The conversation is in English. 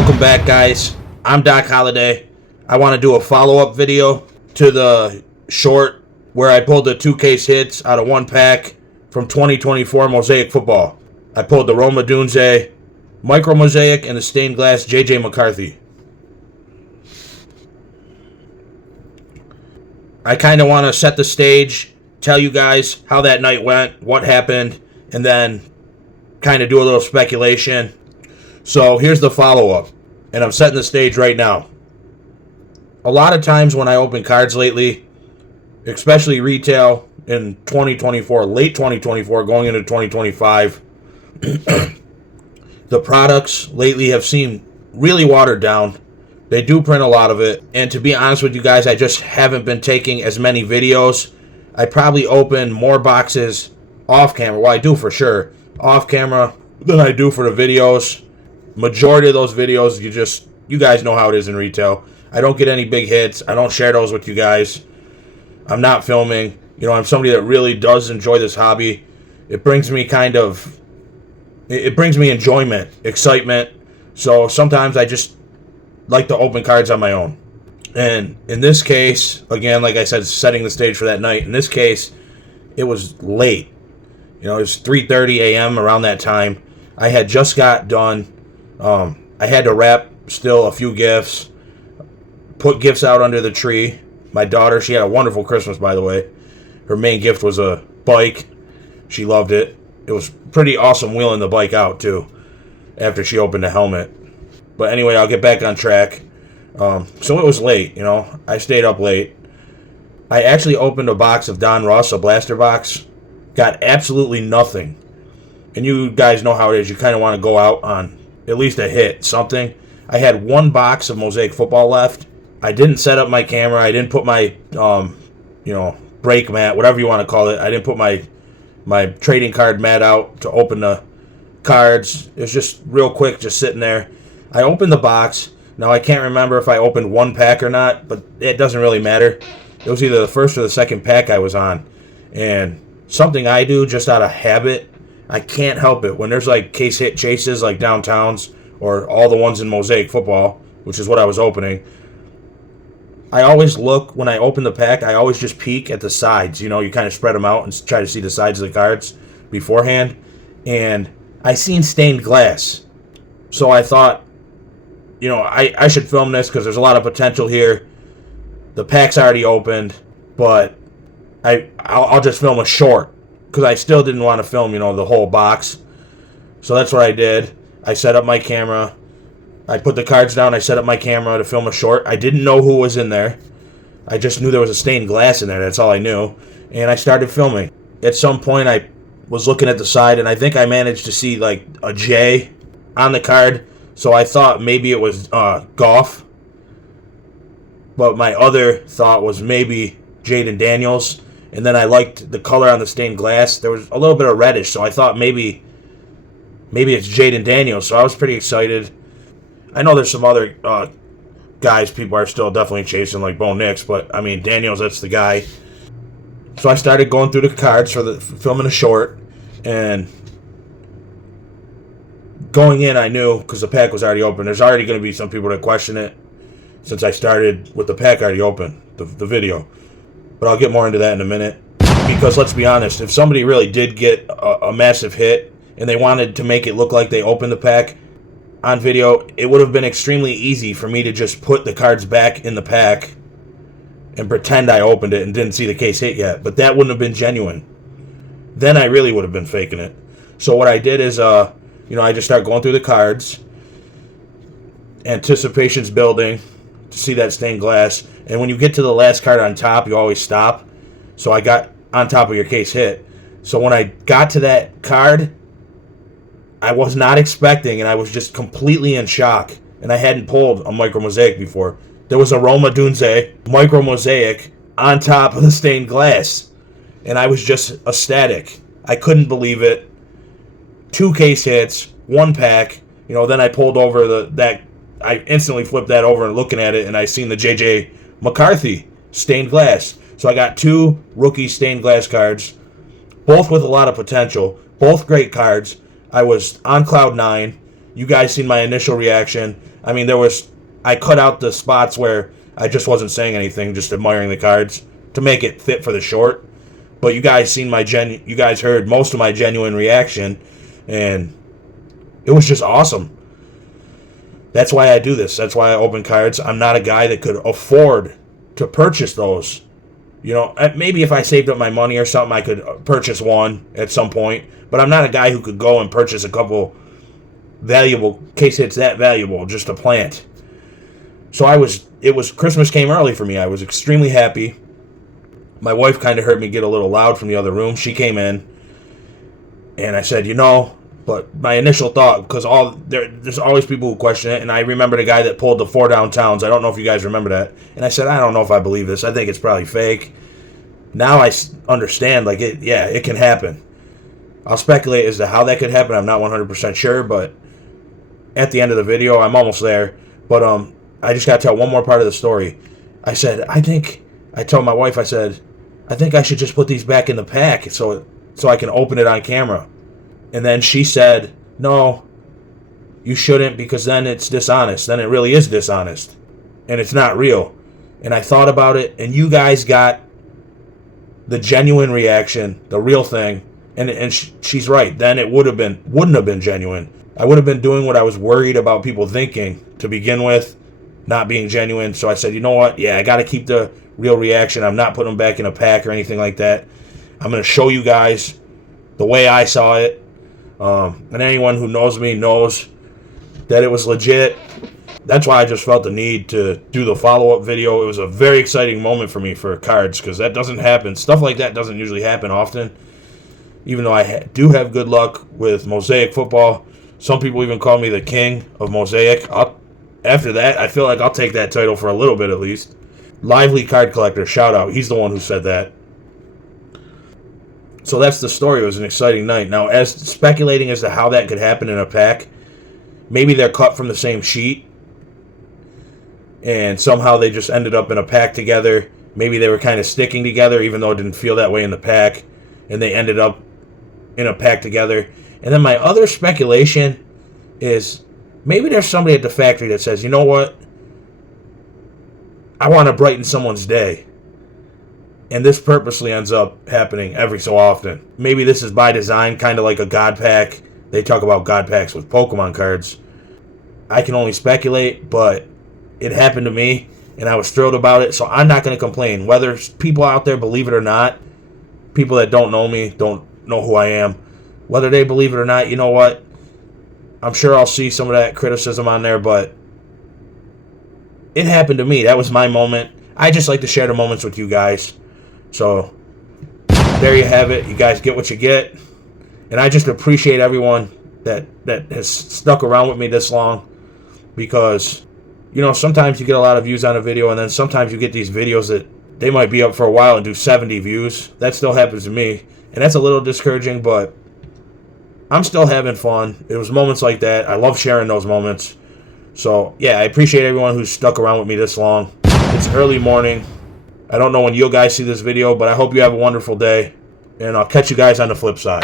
Welcome back, guys. I'm Doc Holliday. I want to do a follow-up video to the short where I pulled the 2-case hits out of one pack from 2024 Mosaic football. I pulled the Roma Dunze Micro Mosaic and the stained glass J.J. McCarthy. I kind of want to set the stage, tell you guys how that night went, what happened, and then kind of do a little speculation. So here's the follow-up, and I'm setting the stage right now. A lot of times when I open cards lately, especially retail in 2024, late 2024, going into 2025, the products lately have seemed really watered down. They do print a lot of it, and to be honest with you guys, I just haven't been taking as many videos. I probably open more boxes off camera, well I do for sure, off camera than I do for the videos. Majority of those videos, you guys know how it is in retail. I don't get any big hits. I don't share those with you guys. I'm not filming. I'm somebody that really does enjoy this hobby. It brings me enjoyment, excitement. So sometimes I just like to open cards on my own. And in this case, again, like I said, setting the stage for that night. In this case, it was late. It was 3:30 a.m. around that time. I had just got done. I had to wrap still a few gifts, put gifts out under the tree. My daughter, she had a wonderful Christmas, by the way. Her main gift was a bike. She loved it. It was pretty awesome wheeling the bike out, too, after she opened the helmet. But anyway, I'll get back on track. So it was late, I stayed up late. I actually opened a box of Don Russ, a blaster box. Got absolutely nothing. And you guys know how it is. You kind of want to go out on at least a hit, something. I had one box of Mosaic football left. I didn't set up my camera. I didn't put my, break mat, whatever you want to call it. I didn't put my trading card mat out to open the cards. It was just real quick, just sitting there. I opened the box. Now, I can't remember if I opened one pack or not, but it doesn't really matter. It was either the first or the second pack I was on. And something I do just out of habit, I can't help it. When there's like case hit chases like downtowns or all the ones in Mosaic football, which is what I was opening, I always look, when I open the pack, I always just peek at the sides. You kind of spread them out and try to see the sides of the cards beforehand. And I seen stained glass. So I thought, I should film this because there's a lot of potential here. The pack's already opened, but I'll just film a short because I still didn't want to film, the whole box. So that's what I did. I set up my camera. I put the cards down. I set up my camera to film a short. I didn't know who was in there. I just knew there was a stained glass in there. That's all I knew. And I started filming. At some point, I was looking at the side, and I think I managed to see like a J on the card. So I thought maybe it was Goff. But my other thought was maybe Jaden Daniels. And then I liked the color on the stained glass. There was a little bit of reddish, so I thought maybe it's Jaden Daniels. So I was pretty excited. I know there's some other guys people are still definitely chasing, like Bo Nix, but I mean Daniels, that's the guy. So I started going through the cards for filming a short, and going in I knew, because the pack was already open, there's already going to be some people that question it since I started with the pack already open, the video. But I'll get more into that in a minute. Because let's be honest, if somebody really did get a massive hit and they wanted to make it look like they opened the pack on video, it would have been extremely easy for me to just put the cards back in the pack and pretend I opened it and didn't see the case hit yet. But that wouldn't have been genuine. Then I really would have been faking it. So what I did is, I just started going through the cards. Anticipation's building to see that stained glass. And when you get to the last card on top, you always stop. So I got on top of your case hit. So when I got to that card, I was not expecting, and I was just completely in shock. And I hadn't pulled a Micro Mosaic before. There was a Roma Dunze Micro Mosaic on top of the stained glass. And I was just ecstatic. I couldn't believe it. 2 case hits, 1 pack. Then I pulled over I instantly flipped that over and looking at it, and I seen the J.J. McCarthy stained glass. So I got 2 rookie stained glass cards, both with a lot of potential, both great cards. I was on cloud 9. You guys seen my initial reaction. I mean, I cut out the spots where I just wasn't saying anything, just admiring the cards to make it fit for the short. But you guys you guys heard most of my genuine reaction, and it was just awesome. That's why I do this. That's why I open cards. I'm not a guy that could afford to purchase those. You know, maybe if I saved up my money or something, I could purchase one at some point. But I'm not a guy who could go and purchase a couple valuable case hits that valuable just to plant. So Christmas came early for me. I was extremely happy. My wife kind of heard me get a little loud from the other room. She came in, and I said, but my initial thought, because there's always people who question it, and I remember the guy that pulled the 4 downtowns. I don't know if you guys remember that. And I said, I don't know if I believe this. I think it's probably fake. Now I understand, it can happen. I'll speculate as to how that could happen. I'm not 100% sure, but at the end of the video, I'm almost there. But I just got to tell one more part of the story. I told my wife, I said, I think I should just put these back in the pack so I can open it on camera. And then she said, no, you shouldn't, because then it's dishonest. Then it really is dishonest. And it's not real. And I thought about it, and you guys got the genuine reaction, the real thing. And she's right. Then it wouldn't have been genuine. I would have been doing what I was worried about people thinking to begin with, not being genuine. So I said, you know what? Yeah, I got to keep the real reaction. I'm not putting them back in a pack or anything like that. I'm going to show you guys the way I saw it. And anyone who knows me knows that it was legit. That's why I just felt the need to do the follow-up video. It was a very exciting moment for me for cards, because that doesn't happen. Stuff like that doesn't usually happen often. Even though I do have good luck with Mosaic football. Some people even call me the king of Mosaic. After that, I feel like I'll take that title for a little bit at least. Lively Card Collector, shout out. He's the one who said that. So that's the story. It was an exciting night. Now, as speculating as to how that could happen in a pack, maybe they're cut from the same sheet, and somehow they just ended up in a pack together. Maybe they were kind of sticking together, even though it didn't feel that way in the pack, and they ended up in a pack together. And then my other speculation is maybe there's somebody at the factory that says, you know what? I want to brighten someone's day. And this purposely ends up happening every so often. Maybe this is by design, kind of like a God pack. They talk about God packs with Pokemon cards. I can only speculate, but it happened to me, and I was thrilled about it, so I'm not going to complain. Whether people out there believe it or not, people that don't know me, don't know who I am, whether they believe it or not, you know what? I'm sure I'll see some of that criticism on there, but it happened to me. That was my moment. I just like to share the moments with you guys. So there you have it. You guys get what you get. And I just appreciate everyone that has stuck around with me this long, because, sometimes you get a lot of views on a video, and then sometimes you get these videos that they might be up for a while and do 70 views. That still happens to me, and that's a little discouraging, but I'm still having fun. It was moments like that. I love sharing those moments. So, yeah, I appreciate everyone who's stuck around with me this long. It's early morning. I don't know when you guys see this video, but I hope you have a wonderful day, and I'll catch you guys on the flip side.